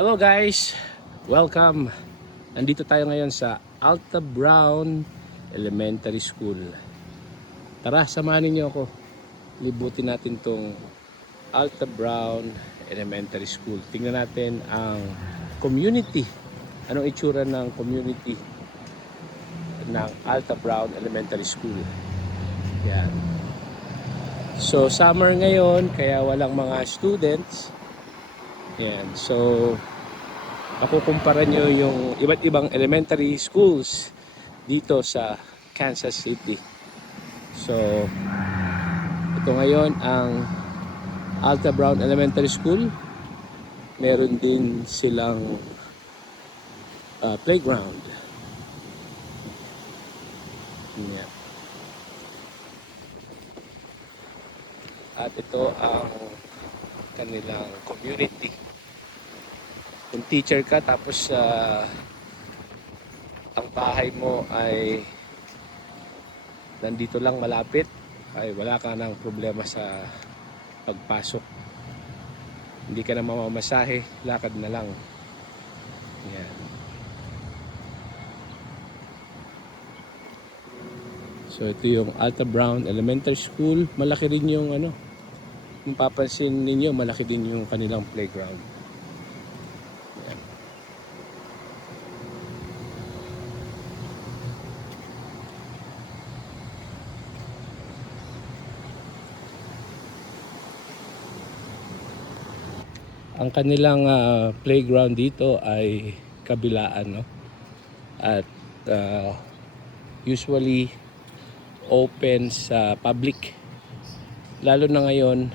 Hello guys! Welcome! Nandito tayo ngayon sa Alta Brown Elementary School. Tara, samahan niyo ako. Libutin natin tong Alta Brown Elementary School. Tingnan natin ang community. Anong itsura ng community ng Alta Brown Elementary School. Yan. So, summer ngayon, kaya walang mga students. Yan. So, makukumpara nyo yung iba't ibang elementary schools dito sa Kansas City. So, ito ngayon ang Alta Brown Elementary School. Meron din silang playground. Yan. At ito ang kanilang community. Kung teacher ka tapos ang bahay mo ay nandito lang malapit, ay wala ka ng problema sa pagpasok. Hindi ka na mamamasahe, lakad na lang. Yan. So ito yung Alta Brown Elementary School. Malaki rin yung kung papansin ninyo, malaki din yung kanilang playground. Ang kanilang playground dito ay kabilaan, no? At usually open sa public. Lalo na ngayon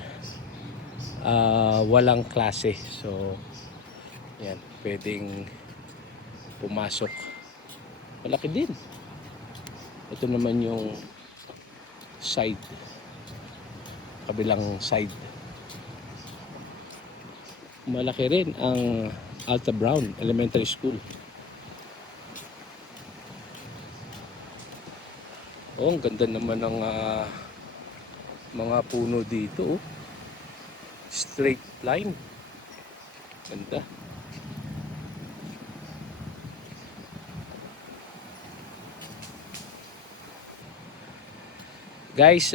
walang klase. So yan, pwedeng pumasok. Malaki din. Ito naman yung side. Kabilang side. Malaki rin ang Alta Brown Elementary School. Oh, ang ganda naman ng mga puno dito. Oh. Straight line. Ganda. Guys,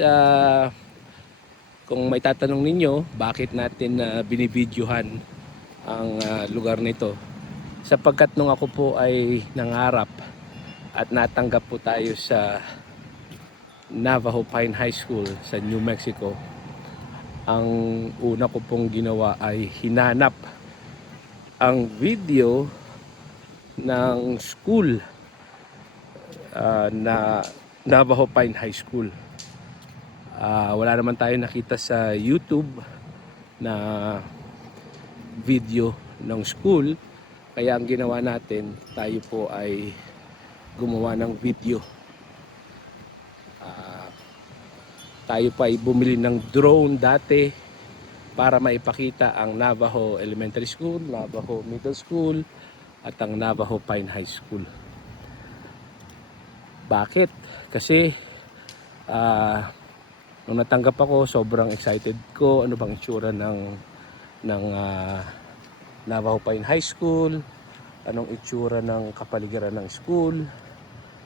kung may tatanong ninyo, bakit natin binibidyohan ang lugar nito? Sapagkat nung ako po ay nangarap at natanggap po tayo sa Navajo Pine High School sa New Mexico, ang una ko pong ginawa ay hinanap ang video ng school na Navajo Pine High School. Wala naman tayo nakita sa YouTube na video ng school, kaya ang ginawa natin, tayo po ay gumawa ng video. Tayo pa ay bumili ng drone dati para maipakita ang Navajo Elementary School, Navajo Middle School at ang Navajo Pine High School. Bakit? Kasi nung natanggap ako, sobrang excited ko. Ano bang itsura ng Navajo Pine High School? Anong itsura ng kapaligiran ng school?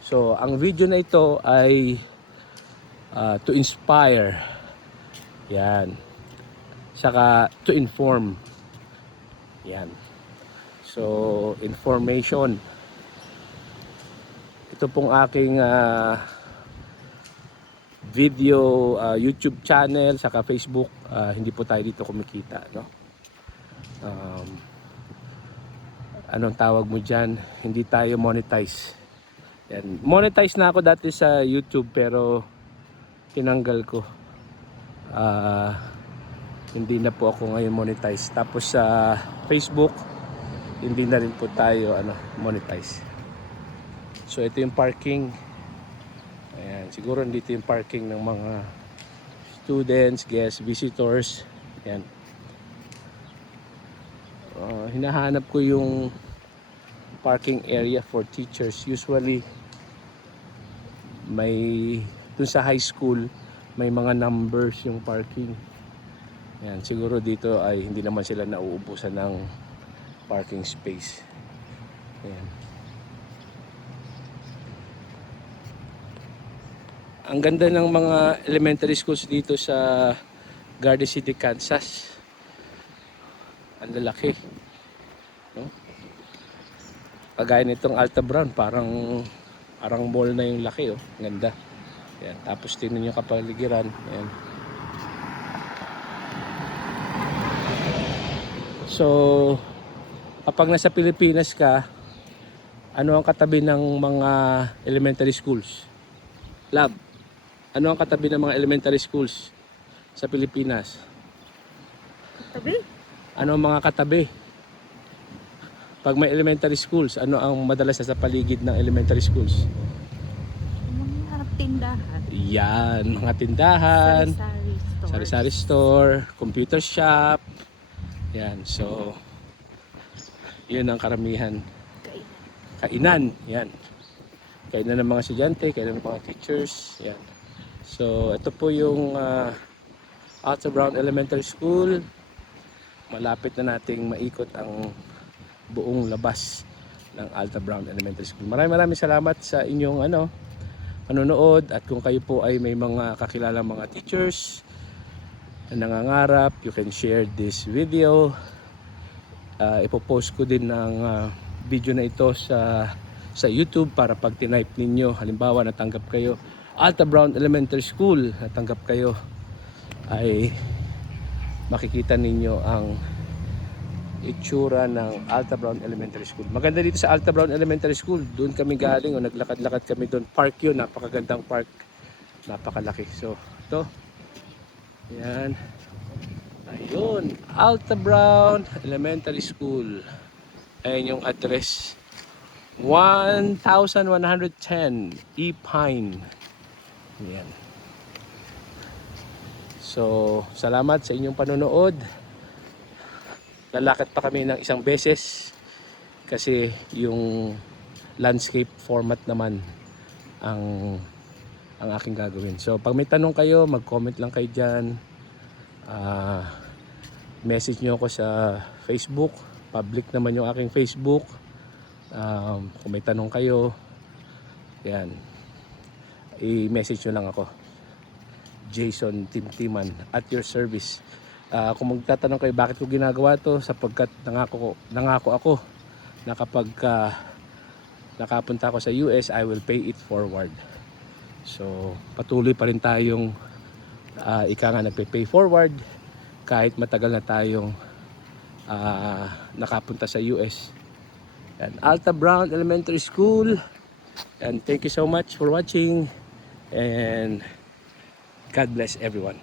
So, ang video na ito ay to inspire. Yan. Saka to inform. Yan. So, information. Ito pong aking video YouTube channel saka Facebook, hindi po tayo dito kumikita, no? Anong tawag mo dyan? Hindi tayo monetize. Yan. Monetize na ako dati sa YouTube pero tinanggal ko. Hindi na po ako ngayon monetize. Tapos sa Facebook, hindi na rin po tayo monetize. So ito yung parking. Ayan, siguro dito yung parking ng mga students, guests, visitors. Ayan. Hinahanap ko yung parking area for teachers. Usually dun sa high school may mga numbers yung parking. Ayan, siguro dito ay hindi naman sila nauubusan parking space. Ayan. Ang ganda ng mga elementary schools dito sa Garden City, Kansas. Ang lalaki, no? Kagaya nitong Alta Brown, parang mall na yung laki, oh. Ganda. Yan. Tapos tingnan niyo kapaligiran. Yan. So, kapag nasa Pilipinas ka, ano ang katabi ng mga elementary schools? Lab. Ano ang katabi ng mga elementary schools sa Pilipinas? Tabi? Ano ang mga katabi? Pag may elementary schools, ano ang madalas sa paligid ng elementary schools? Mga tindahan. Yan, mga tindahan, Sari-sari stores. sari-sari store, computer shop. Yan, so yun ang karamihan. Kainan, yan. Kainan ng mga estudyante, kainan ng mga teachers, yan. So ito po yung Alta Brown Elementary School. Malapit na nating maikot ang buong labas ng Alta Brown Elementary School. Maraming salamat sa inyong panonood, at kung kayo po ay may mga kakilalang mga teachers na nangangarap, you can share this video. Ipopost ko din ng video na ito sa YouTube para pag tinype ninyo, halimbawa natanggap kayo Alta Brown Elementary School, natanggap kayo, ay makikita ninyo ang itsura ng Alta Brown Elementary School. Maganda dito sa Alta Brown Elementary School. Doon kami galing, naglakad-lakad kami doon. Park yun, napakagandang park. Napakalaki. So, ito. Yan. Ayun. Alta Brown Elementary School. Ayan yung address. 1110 E Pine. Yan. So, salamat sa inyong panonood. Lalakad pa kami ng isang beses kasi yung landscape format naman ang aking gagawin. So pag may tanong kayo, mag-comment lang kayo dyan. Message nyo ako sa Facebook. Public naman yung aking Facebook. Kung may tanong kayo, yan, i-message nyo lang ako. Jason Timtiman at your service. Kung magtatanong kayo bakit ko ginagawa to, sapagkat nangako ako na kapag nakapunta ako sa US, I will pay it forward. So patuloy pa rin tayong nagpe-pay forward kahit matagal na tayong nakapunta sa US. And Alta Brown Elementary School, and thank you so much for watching, and God bless everyone.